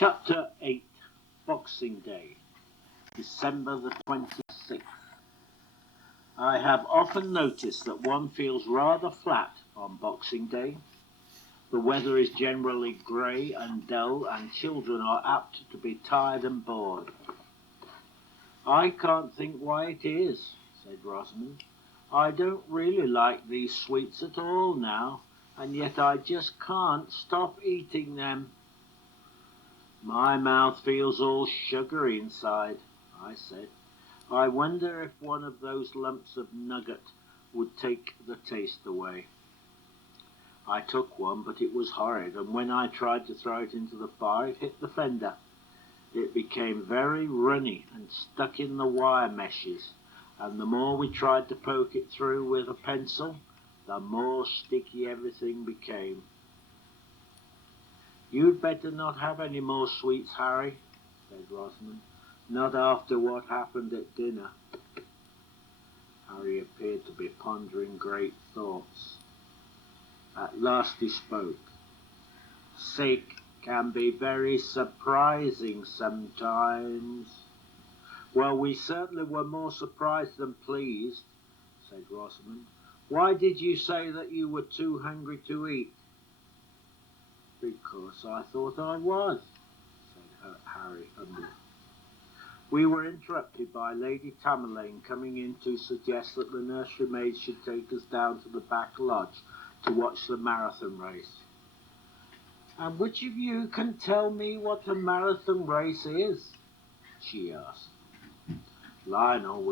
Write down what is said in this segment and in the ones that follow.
Chapter 8, Boxing Day, December the 26th. I have often noticed that one feels rather flat on Boxing Day. The weather is generally grey and dull, and children are apt to be tired and bored. I can't think why it is, said Rosamond. I don't really like these sweets at all now, and yet I just can't stop eating them. My mouth feels all sugary inside, I said. I wonder if one of those lumps of nugget would take the taste away. I took one, but it was horrid, and when I tried to throw it into the fire, it hit the fender. It became very runny and stuck in the wire meshes, and the more we tried to poke it through with a pencil, the more sticky everything became. You'd better not have any more sweets, Harry, said Rosamond. Not after what happened at dinner. Harry appeared to be pondering great thoughts. At last he spoke. Sick can be very surprising sometimes. Well, we certainly were more surprised than pleased, said Rosamond. Why did you say that you were too hungry to eat? Because I thought I was, said Harry humbly. We were interrupted by Lady Tamerlane coming in to suggest that the nursery maid should take us down to the back lodge to watch the marathon race. And which of you can tell me what a marathon race is? She asked. Lionel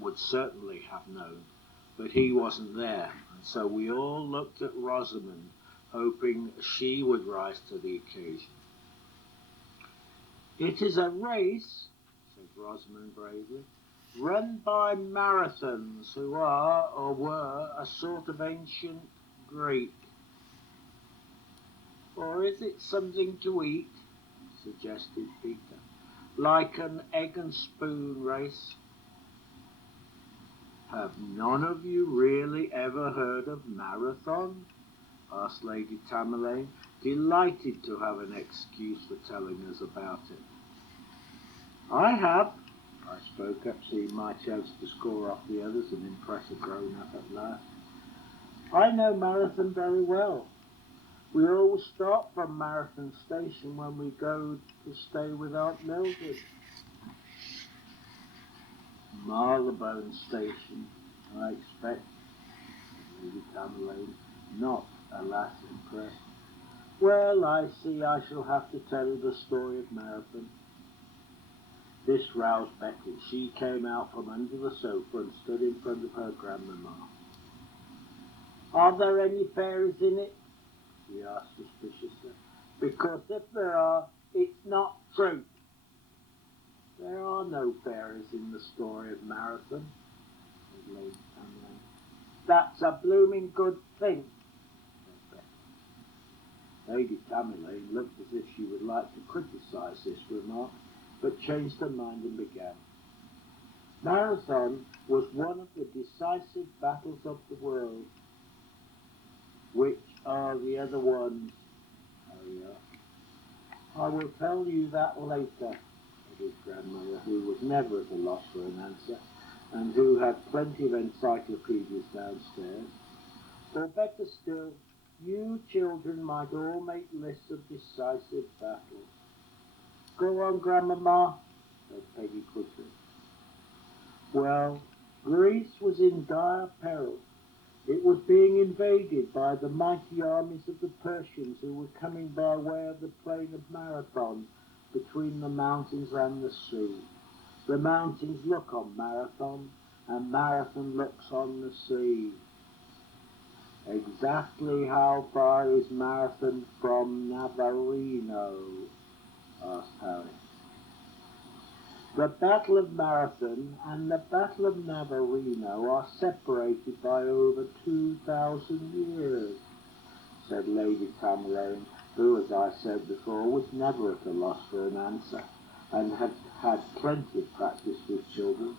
would certainly have known, but he wasn't there, and so we all looked at Rosamond, hoping she would rise to the occasion. It is a race, said Rosamond bravely, run by marathons who are or were a sort of ancient Greek. Or is it something to eat? Suggested Peter. Like an egg and spoon race. Have none of you really ever heard of marathon? Asked Lady Tamerlane, delighted to have an excuse for telling us about it. I have, I spoke up, seeing my chance to score off the others and impress a grown-up at last. I know Marathon very well. We always stop from Marathon Station when we go to stay with Aunt Mildred. Marylebone Station, I expect, Lady Tamerlane, not, alas, impressed. Well, I see I shall have to tell you the story of Marathon. This roused Betty. She came out from under the sofa and stood in front of her grandmamma. Are there any fairies in it? She asked suspiciously. Because if there are, it's not true. There are no fairies in the story of Marathon, said Lady Tamerlane. That's a blooming good thing, said Betty. Lady Tamerlane looked as if she would like to criticise this remark, but changed her mind and began. Marathon was one of the decisive battles of the world. Which are the other ones? Harry asked. I will tell you that later, said his grandmother, who was never at a loss for an answer, and who had plenty of encyclopedias downstairs. Or better still, you children might all make lists of decisive battles. Go on, Grandmamma, said Peggy quickly. Well, Greece was in dire peril. It was being invaded by the mighty armies of the Persians who were coming by way of the plain of Marathon between the mountains and the sea. The mountains look on Marathon, and Marathon looks on the sea. Exactly how far is Marathon from Navarino? Asked Harry. The Battle of Marathon and the Battle of Navarino are separated by over 2,000 years, said Lady Tamerlane, who, as I said before, was never at a loss for an answer, and had had plenty of practice with children.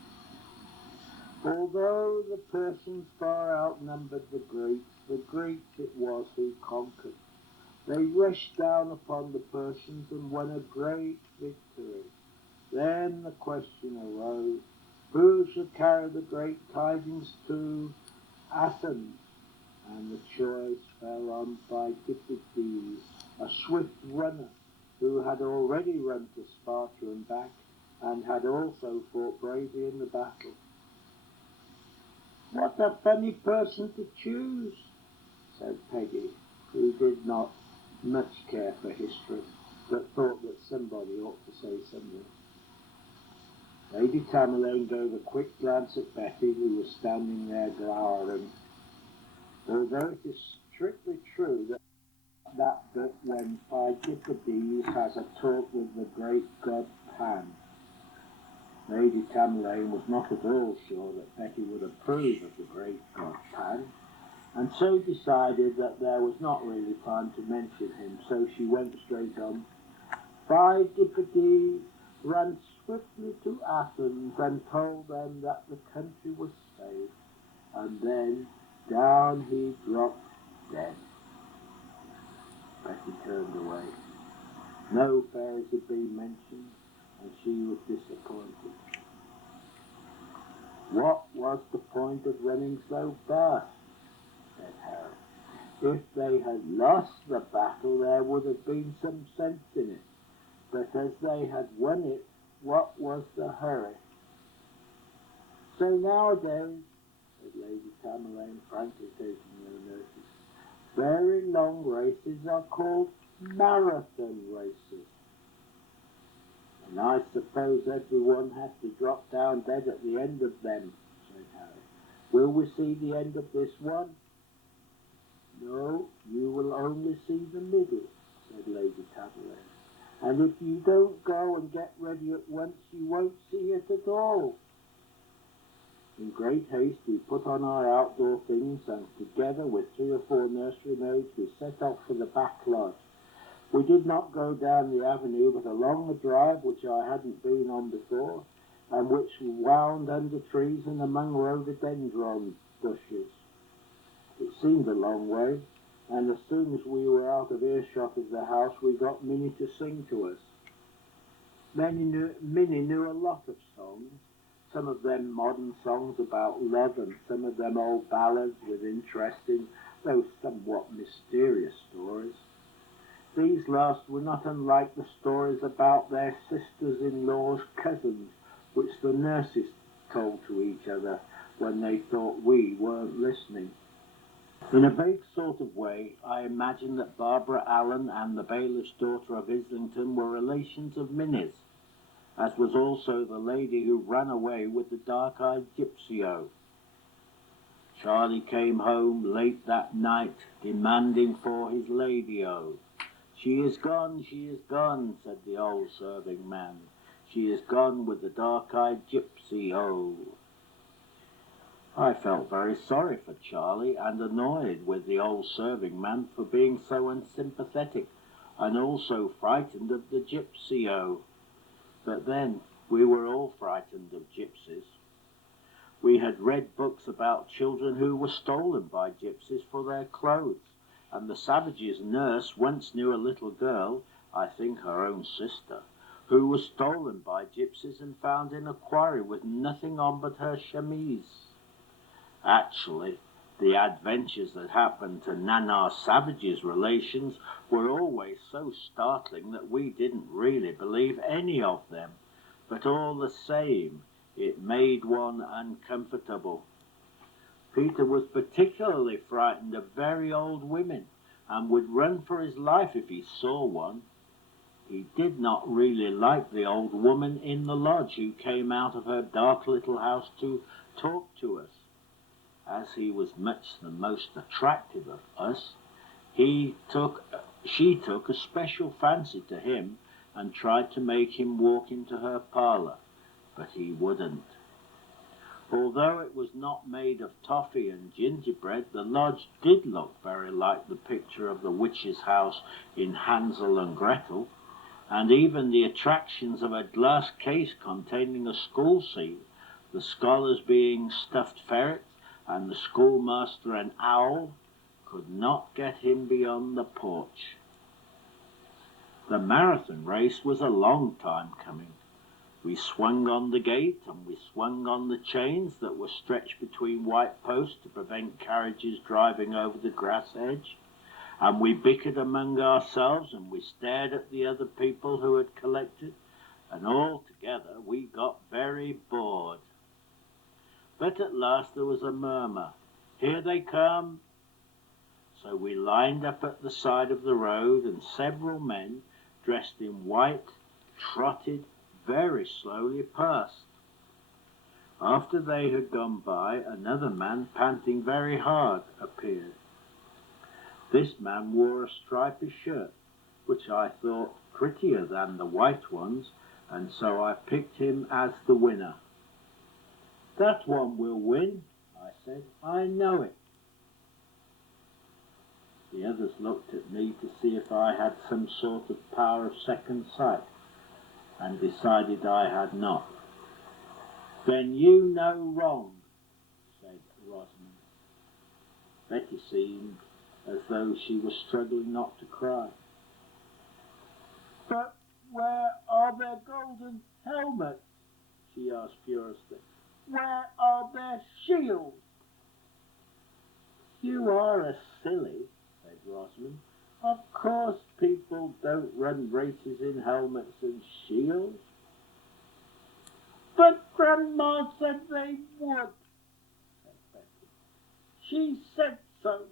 Although the Persians far outnumbered the Greeks it was who conquered. They rushed down upon the Persians and won a great victory. Then the question arose, who should carry the great tidings to Athens? And the choice fell on Phidippides, a swift runner who had already run to Sparta and back, and had also fought bravely in the battle. What a funny person to choose, said Peggy, who did not much care for history, but thought that somebody ought to say something. Lady Tamerlane gave a quick glance at Betty, who was standing there glowering. Although it is strictly true that bit when Phidippides has a talk with the great god Pan, Lady Tamerlane was not at all sure that Betty would approve of the great god Pan, and so decided that there was not really time to mention him, so she went straight on. Phidippides ran swiftly to Athens and told them that the country was safe, and then down he dropped dead. Betty turned away. No fairies had been mentioned, and she was disappointed. What was the point of running so fast? Said Harry. If they had lost the battle, there would have been some sense in it. But as they had won it, what was the hurry? So nowadays, said Lady Tamerlane, frankly taking no notice, very long races are called marathon races. And I suppose everyone has to drop down dead at the end of them, said Harry. Will we see the end of this one? No, you will only see the middle, said Lady Tamerlane. And if you don't go and get ready at once, you won't see it at all. In great haste we put on our outdoor things, and together with 3 or 4 nursery maids we set off for the back lodge. We did not go down the avenue, but along the drive which I hadn't been on before, and which wound under trees and among rhododendron bushes. It seemed a long way, and as soon as we were out of earshot of the house, we got Minnie to sing to us. Minnie knew a lot of songs, some of them modern songs about love, and some of them old ballads with interesting, though somewhat mysterious stories. These last were not unlike the stories about their sisters-in-law's cousins, which the nurses told to each other when they thought we weren't listening. In a vague sort of way, I imagined that Barbara Allen and the bailiff's daughter of Islington were relations of Minnie's, as was also the lady who ran away with the dark-eyed gypsy-o. Charlie came home late that night, demanding for his lady-o. She is gone, said the old serving man. She is gone with the dark-eyed gypsy-o. I felt very sorry for Charlie and annoyed with the old serving man for being so unsympathetic, and also frightened of the gypsy-o. But then, we were all frightened of gypsies. We had read books about children who were stolen by gypsies for their clothes, and the savage's nurse once knew a little girl, I think her own sister, who was stolen by gypsies and found in a quarry with nothing on but her chemise. Actually, the adventures that happened to Nana Savage's relations were always so startling that we didn't really believe any of them, but all the same, it made one uncomfortable. Peter was particularly frightened of very old women, and would run for his life if he saw one. He did not really like the old woman in the lodge who came out of her dark little house to talk to us. As he was much the most attractive of us, she took a special fancy to him and tried to make him walk into her parlour, but he wouldn't. Although it was not made of toffee and gingerbread, the lodge did look very like the picture of the witch's house in Hansel and Gretel, and even the attractions of a glass case containing a school scene, the scholars being stuffed ferrets, and the schoolmaster an owl, could not get him beyond the porch. The marathon race was a long time coming. We swung on the gate and we swung on the chains that were stretched between white posts to prevent carriages driving over the grass edge, and we bickered among ourselves and we stared at the other people who had collected, and altogether we got very bored. But at last there was a murmur. "Here they come!" So we lined up at the side of the road, and several men, dressed in white, trotted very slowly past. After they had gone by, another man, panting very hard, appeared. This man wore a striped shirt, which I thought prettier than the white ones, and so I picked him as the winner. "That one will win," I said. "I know it." The others looked at me to see if I had some sort of power of second sight, and decided I had not. "Then you know wrong," said Rosamond. Betty seemed as though she was struggling not to cry. "But where are their golden helmets?" she asked furiously. "Where are their shields?" "You are a silly," said Rosamond. "Of course people don't run races in helmets and shields." "But Grandma said they would," said Betty. "She said so.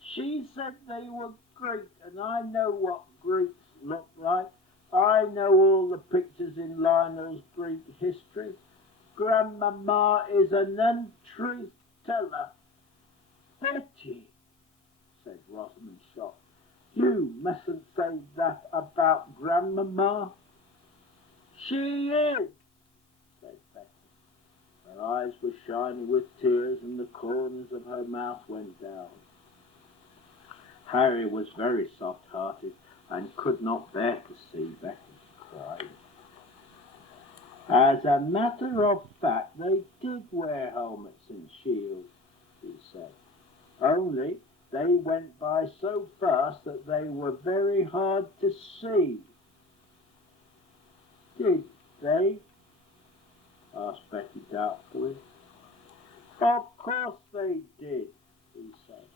She said they were Greek, and I know what Greeks look like. I know all the pictures in Lionel's Greek history. Grandmamma is an untruth teller." "Betty," said Rosamond, shocked, "you mustn't say that about Grandmamma." "She is," said Betty. Her eyes were shining with tears, and the corners of her mouth went down. Harry was very soft-hearted, and could not bear to see Betty's pride. "As a matter of fact, they did wear helmets and shields," he said. "Only they went by so fast that they were very hard to see." "Did they?" asked Betty doubtfully. "Of course they did," he said,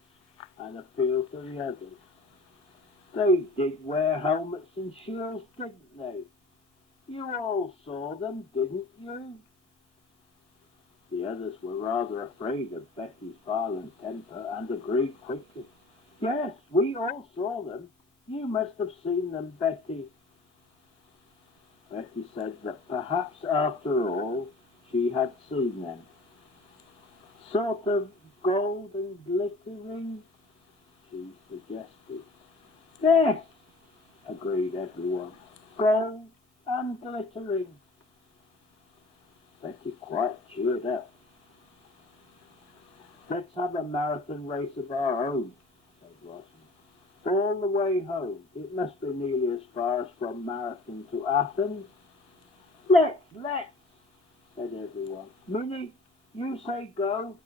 and appealed to the others. "They did wear helmets and shields, didn't they? You all saw them, didn't you?" The others were rather afraid of Betty's violent temper, and agreed quickly. "Yes, we all saw them. You must have seen them, Betty." Betty said that perhaps after all she had seen them. "Sort of gold and glittering," she suggested. "Yes," agreed everyone, "gold and glittering." Betty quite cheered up. "Let's have a marathon race of our own," said Rosamond. "All the way home. It must be nearly as far as from Marathon to Athens." Let's," said everyone. "Minnie, you say go."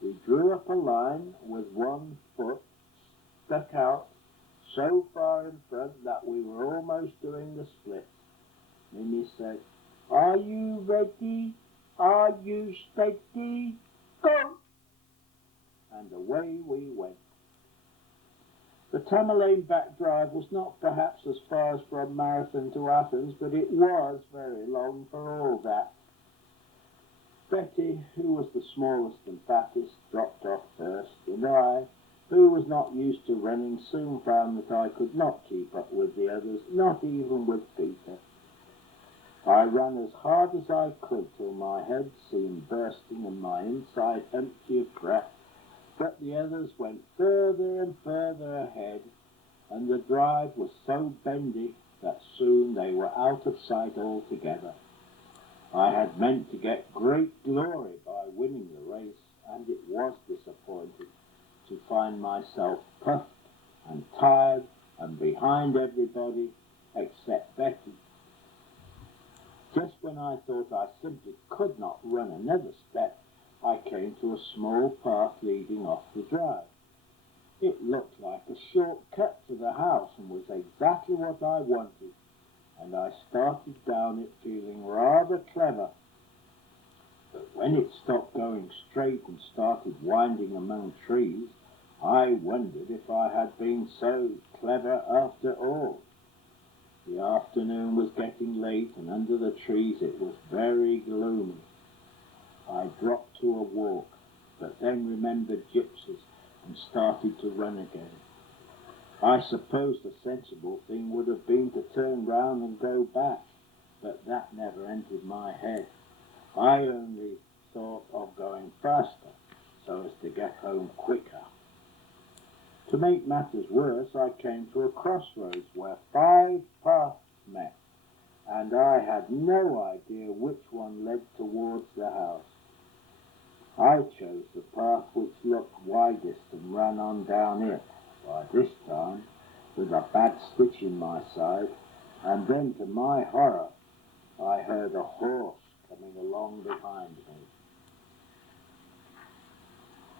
We drew up a line with one foot stuck out so far in front that we were almost doing the split. Minnie said, "Are you ready? Are you steady? Go!" And away we went. The Tamerlane back drive was not perhaps as far as from Marathon to Athens, but it was very long for all that. Betty, who was the smallest and fattest, dropped off first, and I, who was not used to running, soon found that I could not keep up with the others, not even with Peter. I ran as hard as I could till my head seemed bursting and my inside empty of breath, but the others went further and further ahead, and the drive was so bendy that soon they were out of sight altogether. I had meant to get great glory by winning the race, and it was disappointing to find myself puffed and tired and behind everybody except Betty. Just when I thought I simply could not run another step, I came to a small path leading off the drive. It looked like a short cut to the house and was exactly what I wanted, and I started down it feeling rather clever. But when it stopped going straight and started winding among trees, I wondered if I had been so clever after all. The afternoon was getting late, and under the trees it was very gloomy. I dropped to a walk, but then remembered gypsies and started to run again. I suppose the sensible thing would have been to turn round and go back, but that never entered my head. I only thought of going faster, so as to get home quicker. To make matters worse, I came to a crossroads where 5 paths met, and I had no idea which one led towards the house. I chose the path which looked widest and ran on down it, by this time with a bad stitch in my side, and then to my horror I heard a horse coming along behind me.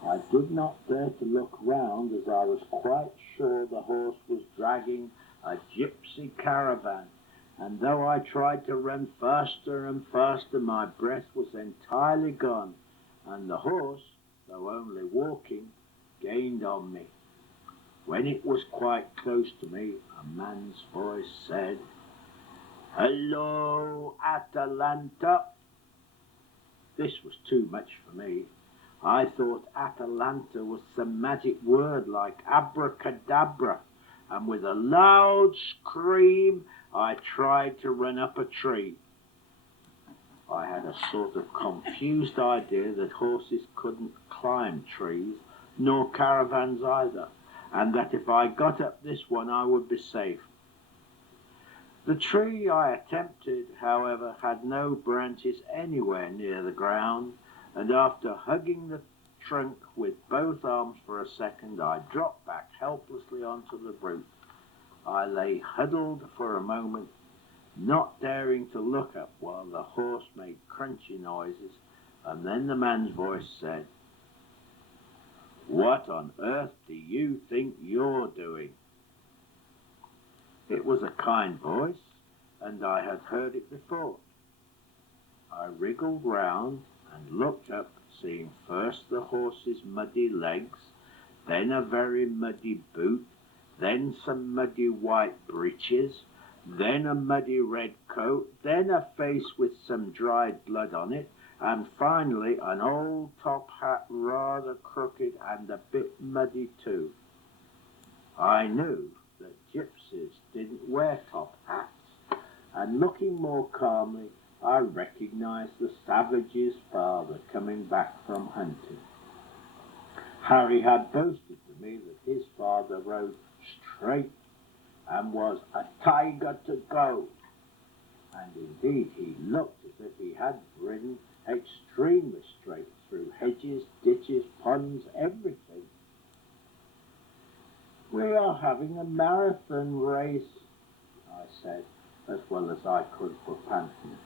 I did not dare to look round, as I was quite sure the horse was dragging a gypsy caravan, and though I tried to run faster and faster, my breath was entirely gone, and the horse, though only walking, gained on me. When it was quite close to me, a man's voice said, "Hello, Atalanta." This was too much for me. I thought Atalanta was some magic word like abracadabra, and with a loud scream I tried to run up a tree. I had a sort of confused idea that horses couldn't climb trees, nor caravans either, and that if I got up this one I would be safe. The tree I attempted, however, had no branches anywhere near the ground, and after hugging the trunk with both arms for a second, I dropped back helplessly onto the root. I lay huddled for a moment, not daring to look up while the horse made crunchy noises, and then the man's voice said, "What on earth do you think you're doing?" It was a kind voice, and I had heard it before. I wriggled round and looked up, seeing first the horse's muddy legs, then a very muddy boot, then some muddy white breeches, then a muddy red coat, then a face with some dried blood on it, and finally an old top hat rather crooked and a bit muddy too. I knew that gypsies didn't wear top hats, and looking more calmly, I recognized the savage's father coming back from hunting. Harry had boasted to me that his father rode straight and was a tiger to go, and indeed he looked as if he had ridden extremely straight through hedges, ditches, ponds, everything. "We are having a marathon race," I said, as well as I could for panting.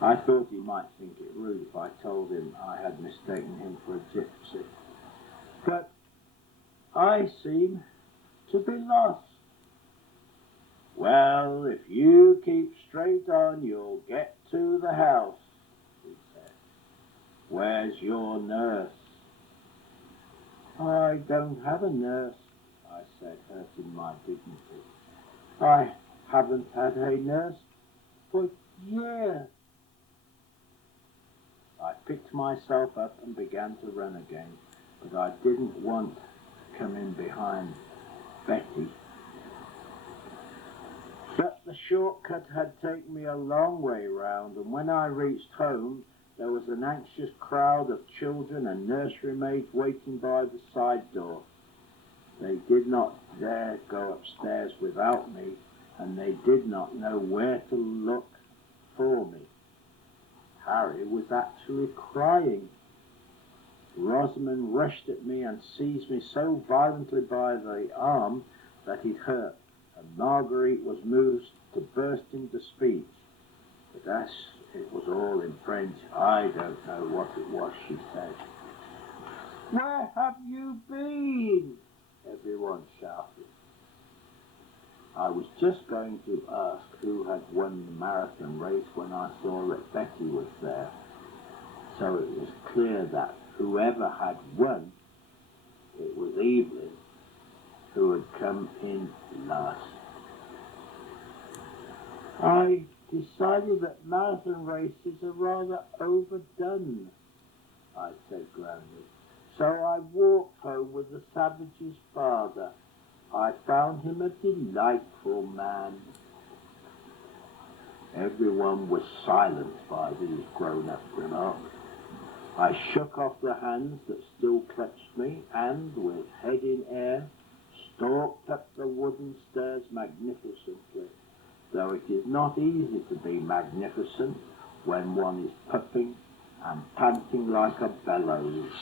I thought he might think it rude if I told him I had mistaken him for a gypsy. But I seem to be lost. "Well, if you keep straight on, you'll get to the house," he said. "Where's your nurse?" "I don't have a nurse," I said, hurting my dignity. "I haven't had a nurse for years." I picked myself up and began to run again, but I didn't want to come in behind Betty. But the shortcut had taken me a long way round, and when I reached home there was an anxious crowd of children and nursery maids waiting by the side door. They did not dare go upstairs without me, and they did not know where to look for me. Harry was actually crying. Rosamond rushed at me and seized me so violently by the arm that it hurt, and Marguerite was moved to burst into speech. But as it was all in French, I don't know what it was she said. "Where have you been?" everyone shouted. I was just going to ask who had won the marathon race when I saw that Betty was there. So it was clear that whoever had won, it was Evelyn, who had come in last. I decided that marathon races are rather overdone, I said grandly. So I walked home with the savage's father. I found him a delightful man. Everyone was silenced by these grown-up remarks. I shook off the hands that still clutched me and, with head in air, stalked up the wooden stairs magnificently, though it is not easy to be magnificent when one is puffing and panting like a bellows.